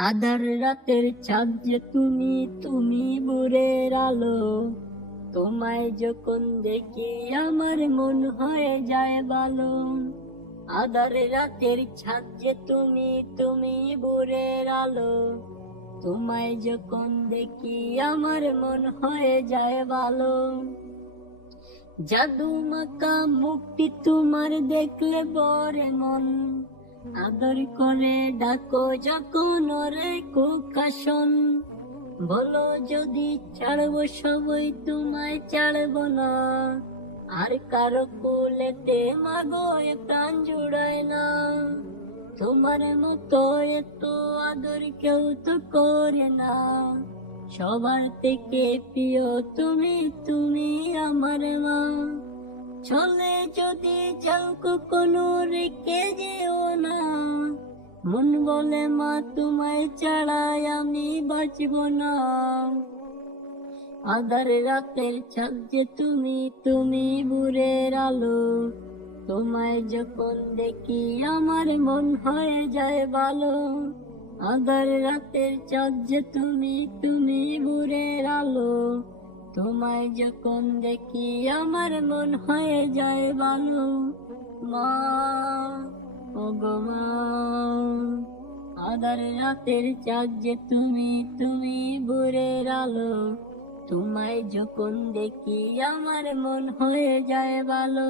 আধার রাতের চাঁদ যে তুমি, তুমি ভোরের আলো। তোমায় যখন দেখি আমার মন হয়ে যায় ভালো। আধার রাতের চাঁদ যে তুমি, তুমি ভোরের আলো। তোমায় যখন দেখি আমার মন হয়ে যায় ভালো। জাদু মাকা মুক্তি তোমার দেখলে বরে মন। আদর করে ডাকো যখন ওরে কুকাশন। বলো যদি ছাড়বো সবই তোমায় ছাড়বো না। আর কারো কুলেতে মাগো এ প্রাণ জুড়ায় না। তোমার মতো এত আদর কেউ তো করে না। সবার থেকে প্রিয় তুমি, তুমি আমার মা। চলে যদি যাও কখনো রেখে যেও না। মন বলে মা তোমায় ছাড়াই আমি বাঁচব না। আধার রাতের চাঁদ যে তুমি, তুমি ভোরের আলো। তোমায় যখন দেখি আমার মন হয়ে যায় ভালো। আধার রাতের চাঁদ যে তুমি, তুমি ভোরের আলো। তোমায় যখন দেখি আমার মন হয়ে যায় ভালো। মা, ওগো মা, আধার রাতের চাঁদ যে তুমি, তুমি ভোরের আলো। তোমায় যখন দেখি আমার মন হয়ে যায় ভালো।